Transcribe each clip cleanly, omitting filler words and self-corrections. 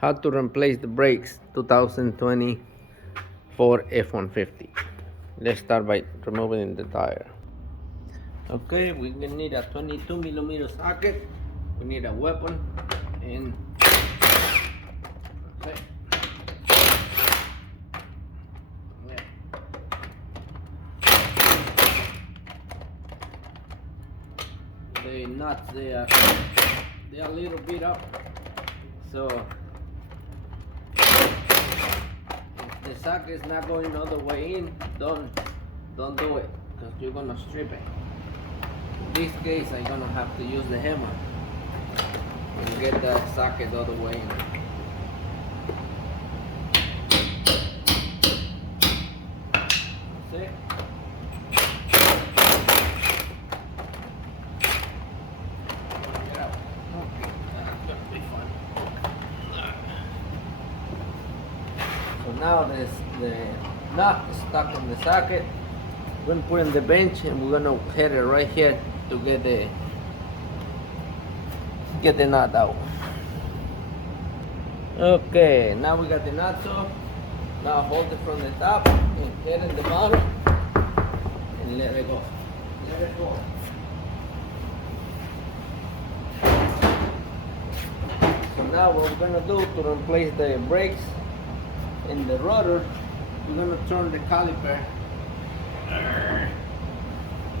How to replace the brakes 2020 for F-150. Let's start by removing the tire. Okay, we will need a 22 millimeter socket. We need a weapon and okay. Yeah. The nuts they are a little bit up, so if the socket is not going all the way in, don't do it because you're gonna strip it. In this case, I'm gonna have to use the hammer and get that socket all the way in. That's it. Get out. Okay, that's gonna be fun. So now the nut is stuck in the socket. We're gonna put it in the bench and we're gonna hit it right here to get the nut out. Okay, now we got the nuts off. Now hold it from the top and hit it in the bottom and let it go. Let it go. So now what we're gonna do to replace the brakes in the rotor, we're gonna turn the caliper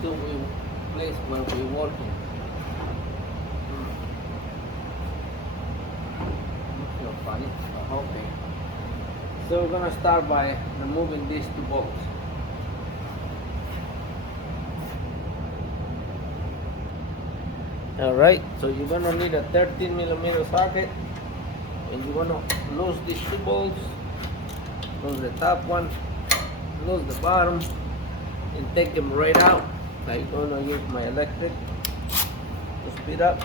to we place where we're working. Funny. Okay. So we're gonna start by removing these two bolts. Alright, so you're gonna need a 13 millimeter socket and you're gonna lose these two bolts, lose the top one, lose the bottom, and take them right out. I'm gonna use my electric to speed up.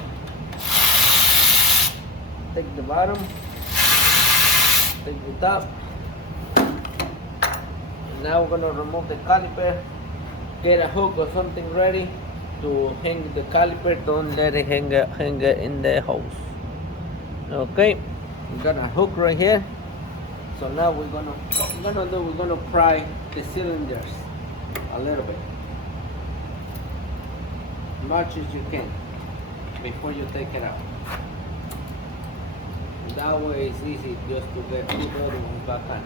Take the bottom, take the top, and now we're gonna remove the caliper. Get a hook or something ready to hang the caliper. Don't let it hang in the hose. Okay, we got a hook right here. So now we're gonna pry the cylinders a little bit, much as you can, before you take it out. That way it's easy just to get two other ones back on.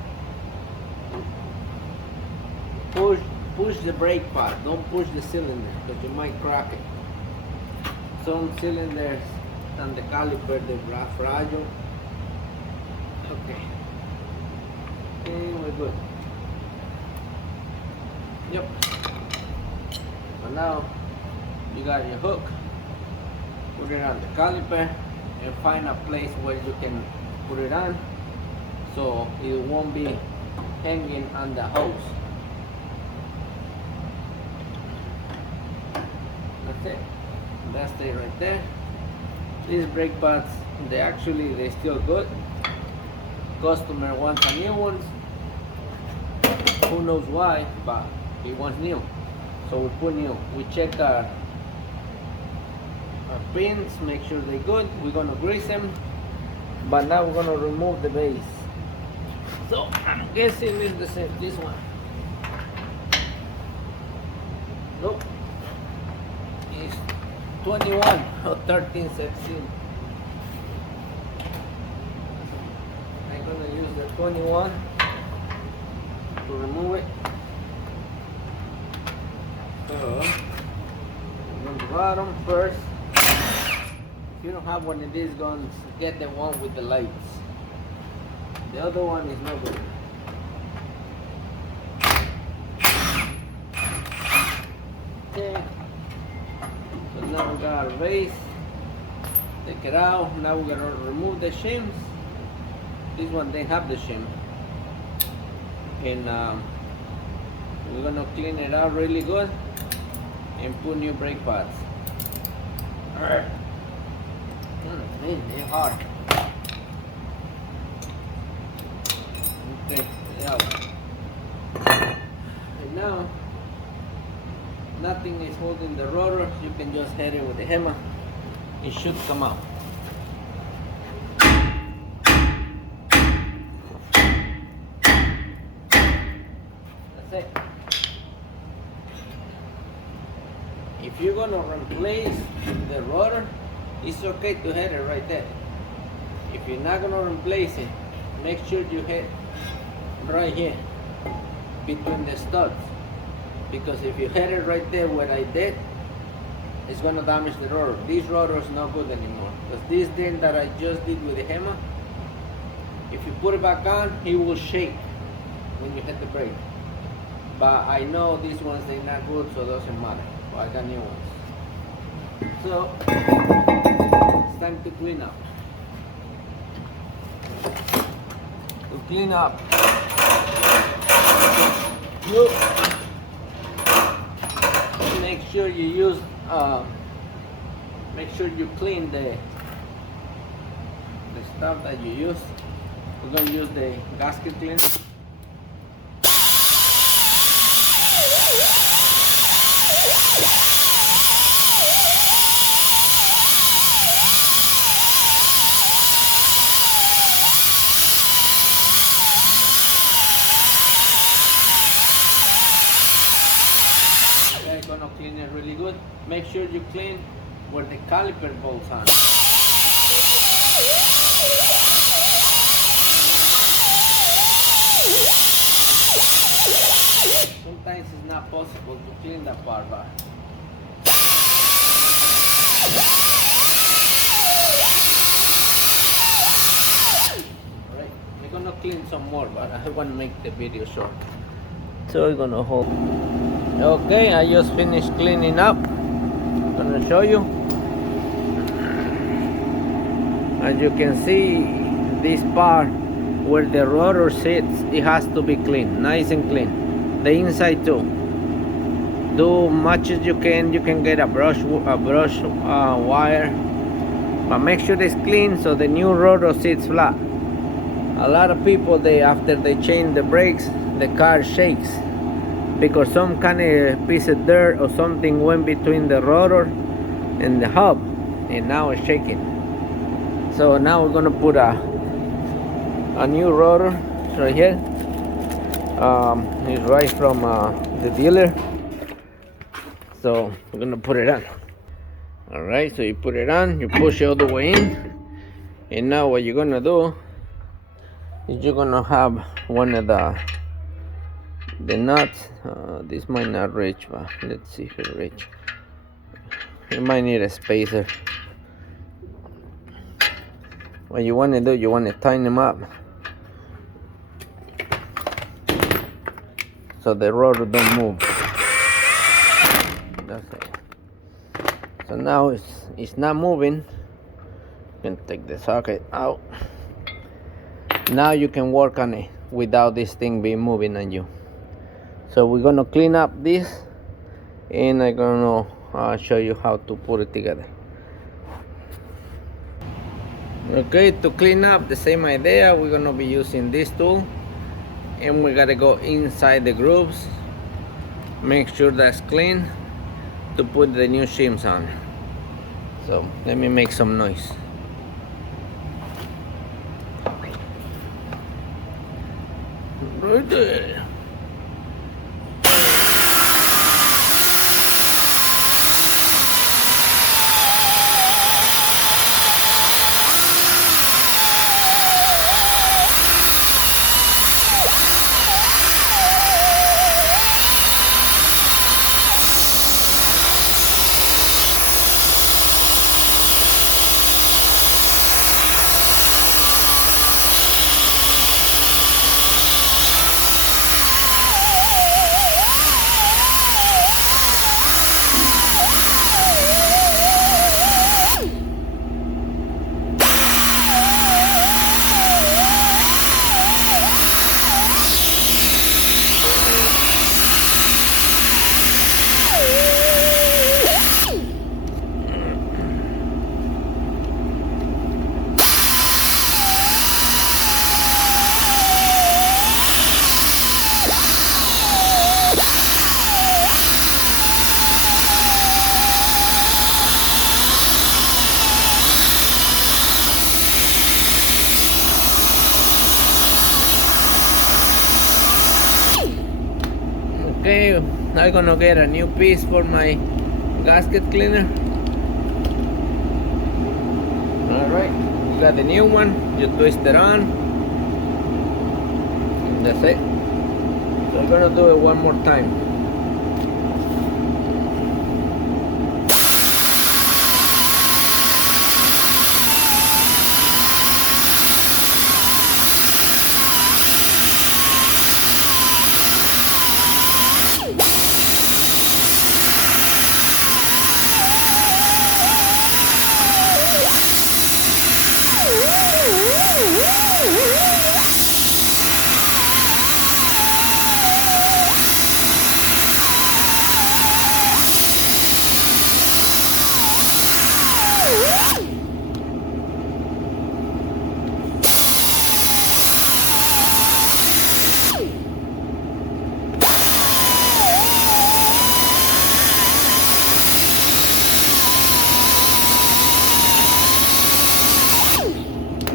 Push the brake pad, don't push the cylinder because you might crack it. Some cylinders and the caliper, they're fragile. Okay, we're good. Yep. So now you got your hook, put it on the caliper and find a place where you can put it on so it won't be hanging on the hose. That's it. That's it right there. These brake pads, they're still good. Customer wants a new one. Who knows why, but he wants new. So we put new. We check our pins, make sure they're good. We're gonna grease them, but now we're gonna remove the base. So I'm guessing it's the same. This one. Nope. It's 21 or 13, 16. I'm gonna use the 21 to remove it. So on the bottom first. If you don't have one of these guns, get the one with the lights. The other one is no good. Okay. So now we got our base. Take it out. Now we're gonna remove the shims. This one they have the shim, and we're gonna clean it out really good and put new brake pads. All right. Man, they're hard. Okay, yeah. And now, nothing is holding the rotor. You can just hit it with the hammer. It should come out. That's it. If you're gonna replace the rotor, it's okay to hit it right there. If you're not gonna replace it, make sure you hit right here between the studs, because if you hit it right there where I did, it's gonna damage the rotor. This rotor is not good anymore, because this thing that I just did with the hammer, if you put it back on, it will shake when you hit the brake. But I know these ones, they're not good, so it doesn't matter. So I got new ones. So it's time to clean up. To clean up, you make sure you use make sure you clean the stuff that you use. We're gonna use the gasket cleaner. Gonna clean it really good. Make sure you clean where the caliper bolts on. Sometimes it's not possible to clean that part, but alright, we're gonna clean some more, but I want to make the video short. So we're gonna hold. Okay, I just finished cleaning up. I'm gonna show you. As you can see, this part where the rotor sits, it has to be clean, nice and clean. The inside too. Do much as you can. You can get a brush wire, but make sure it's clean so the new rotor sits flat. A lot of people, after they change the brakes, the car shakes, because some kind of piece of dirt or something went between the rotor and the hub, and now it's shaking. So now we're gonna put a new rotor right here. It's right from the dealer. So we're gonna put it on. All right, so you put it on, you push it all the way in, and now what you're gonna do is you're gonna have one of the nuts. This might not reach, but let's see if it reach. You might need a spacer. What you want to do, you want to tighten them up so the rotor don't move. That's it. So now it's not moving. You can take the socket out. Now you can work on it without this thing being moving on you. So we're gonna clean up this, and I'm gonna show you how to put it together. Okay, to clean up, the same idea. We're gonna be using this tool, and we gotta go inside the grooves, make sure that's clean, to put the new shims on. So let me make some noise. Right there. Okay, I'm gonna get a new piece for my gasket cleaner. Alright, you got the new one, you twist it on, and that's it. So I'm gonna do it one more time.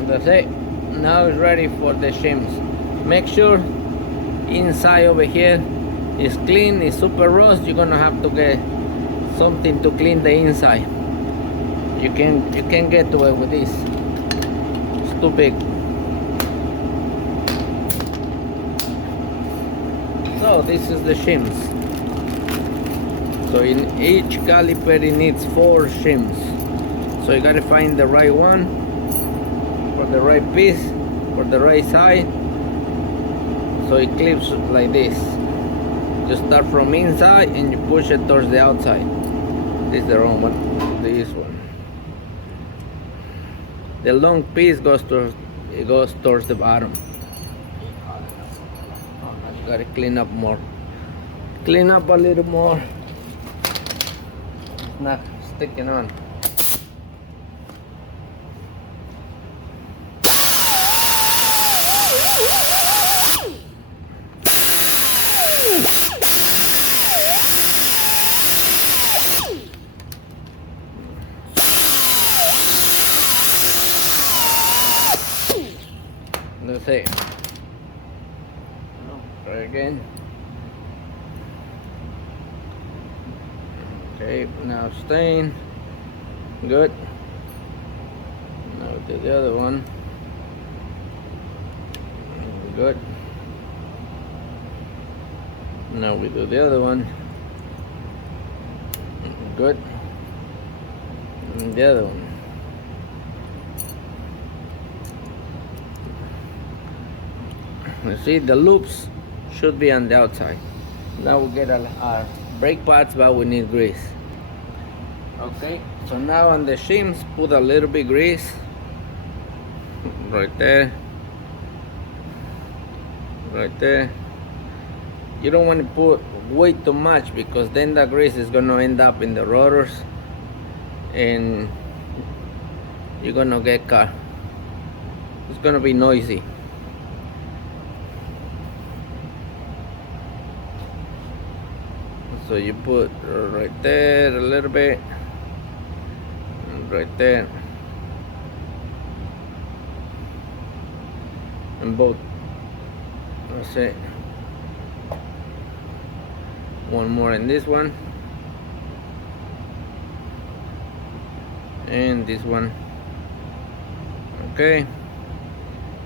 That's it. Now it's ready for the shims. Make sure inside over here is clean, it's super rust. You're gonna have to get something to clean the inside. You can't get to it with this. It's too big. So this is the shims. So in each caliper it needs 4 shims. So you gotta find the right one, for the right piece, for the right side, so it clips like this. You start from inside and you push it towards the outside. This is the wrong one. This one. The long piece goes towards the bottom. You gotta clean up more. Clean up a little more. It's not sticking on. That's it. Try again. Okay, now stain. Good. Now do the other one. Good. Now we do the other one. Good. And the other one. You see, the loops should be on the outside. Now we get our brake pads, but we need grease. Okay, so now on the shims, put a little bit grease right there, right there. You don't want to put way too much, because then the grease is going to end up in the rotors and you're going to get car. It's going to be noisy. So you put right there a little bit, right there, and both. That's it. One more in this one, and this one. Okay.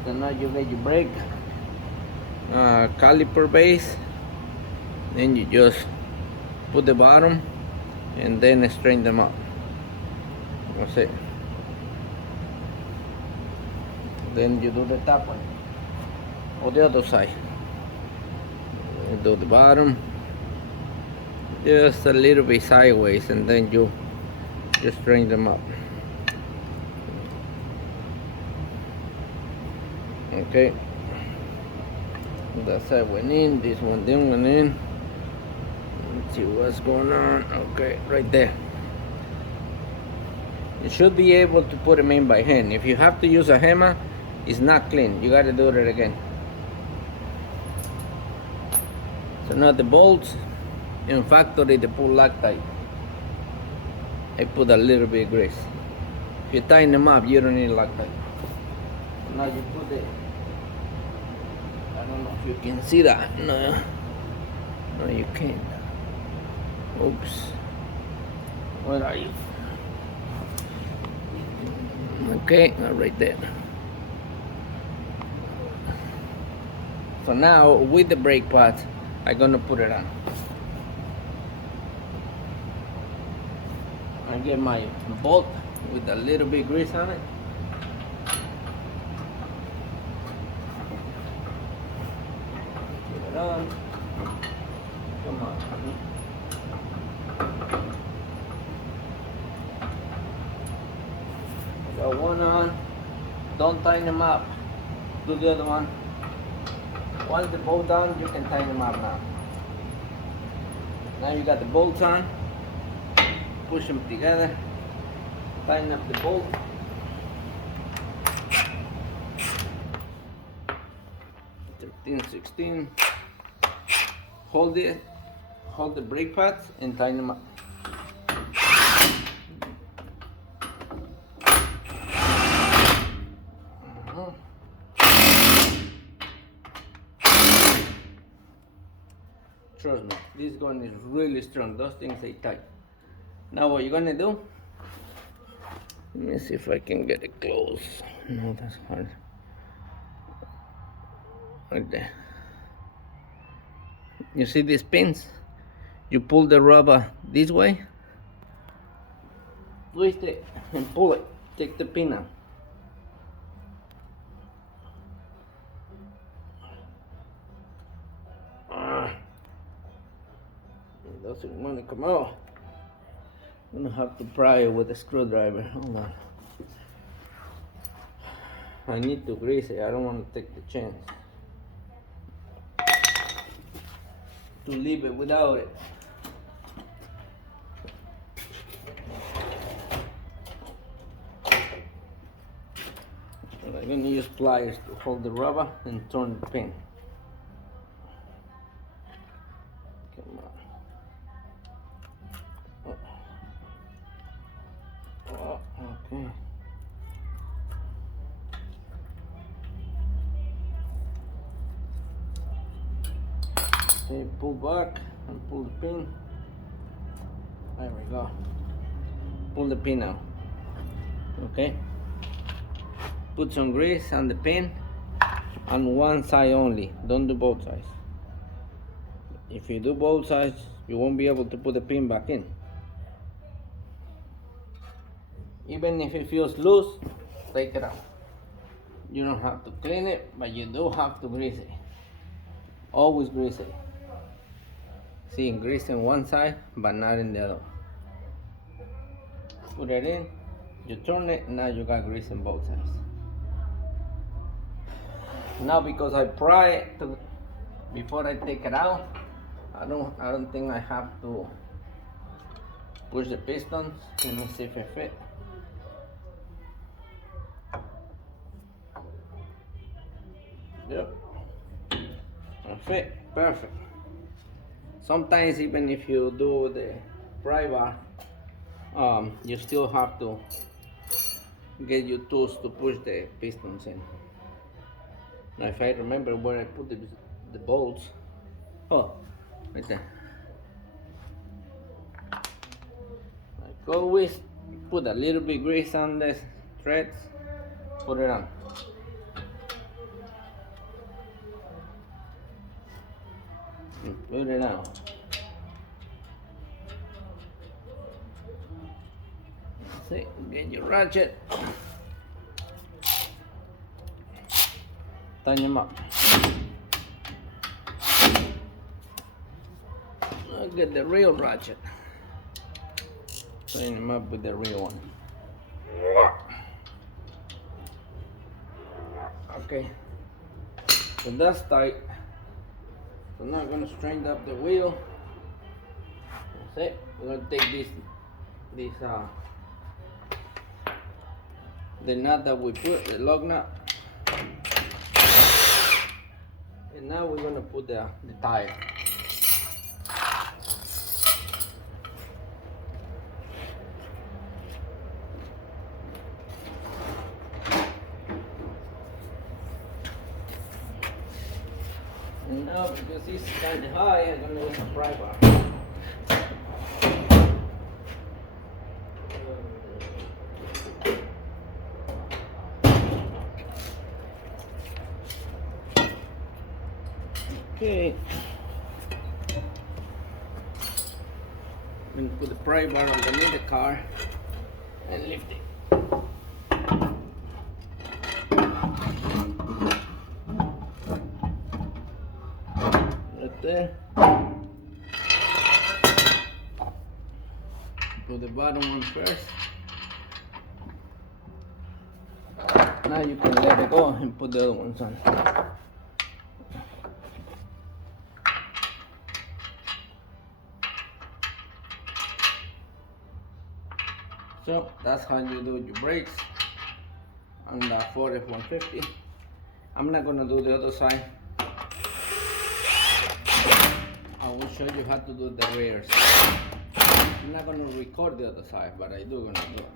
So now you get your brake caliper base, then you just put the bottom and then straighten them up. That's it. Then you do the top one or the other side. You do the bottom just a little bit sideways, and then you just straighten them up. Okay, that's that went in. This one then went in. Let's see what's going on. Okay, right there. You should be able to put them in by hand. If you have to use a hammer, it's not clean. You got to do it again. So now the bolts in factory, they put Loctite. I put a little bit of grease. If you tighten them up, you don't need Loctite. Now you put it. I don't know if you can see that. No. No, you can't. Oops. Where are you? Okay, right there. So now with the brake pads, I'm gonna put it on. I get my bolt with a little bit grease on it. Put it on. Come on, honey. Got one on. Don't tighten them up. Do the other one. Once the bolt on, you can tighten them up now. Now you got the bolts on. Push them together. Tighten up the bolt. Thirteen, 16. Hold it. Hold the brake pads and tighten them up. Trust me, this one is really strong. Those things stay tight. Now what you're gonna do? Let me see if I can get it close. No, that's hard. Right there. You see these pins? You pull the rubber this way, twist it, and pull it. Take the pin out. It doesn't want to come out. I'm gonna have to pry it with a screwdriver. Hold on. I need to grease it. I don't want to take the chance to leave it without it. And I'm gonna use pliers to hold the rubber and turn the pin. Come on. Oh, okay. Okay, pull back and pull the pin. There we go. Pull the pin out. Okay. Put some grease on the pin on one side only. Don't do both sides. If you do both sides, you won't be able to put the pin back in. Even if it feels loose, take it out. You don't have to clean it, but you do have to grease it. Always grease it. See, grease in one side, but not in the other. Put it in, you turn it, now you got grease in both sides. Now because I pry it before I take it out, I don't think I have to push the pistons. Let me see if it fit. Yep, it fit, perfect. Sometimes even if you do the pry bar, you still have to get your tools to push the pistons in. Now if I remember where I put the bolts, oh, right there. Like always, put a little bit grease on the threads, put it on. And put it on. See, get your ratchet. Tighten them up. I'll get the real ratchet. Tighten them up with the real one. Okay, so that's tight. So now I'm gonna straighten up the wheel. That's it. We're gonna take this the nut that we put, the lug nut, and now we're gonna put the tire. No, because it's kind of high, I'm gonna use a pry bar. Okay. I'm gonna put the pry bar underneath the car and lift it. Right there. Put the bottom one first. Now you can let it go and put the other ones on. So that's how you do your brakes on the Ford F-150. I'm not gonna do the other side. I will show you how to do the rears. I'm not gonna record the other side, but I do gonna do it.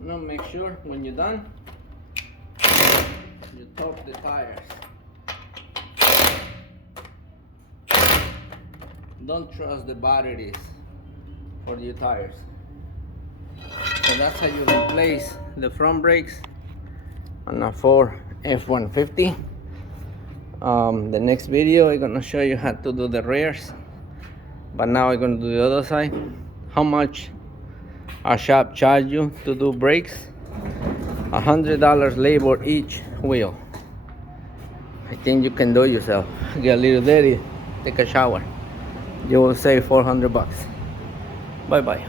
Now make sure when you're done, you top the tires. Don't trust the batteries for your tires. So that's how you replace the front brakes on a Ford F-150. The next video I'm gonna show you how to do the rears, but now I'm gonna do the other side. How much our shop charge you to do brakes? $100 labor each wheel. I think you can do it yourself. Get a little dirty, take a shower. You will save $400. Bye bye.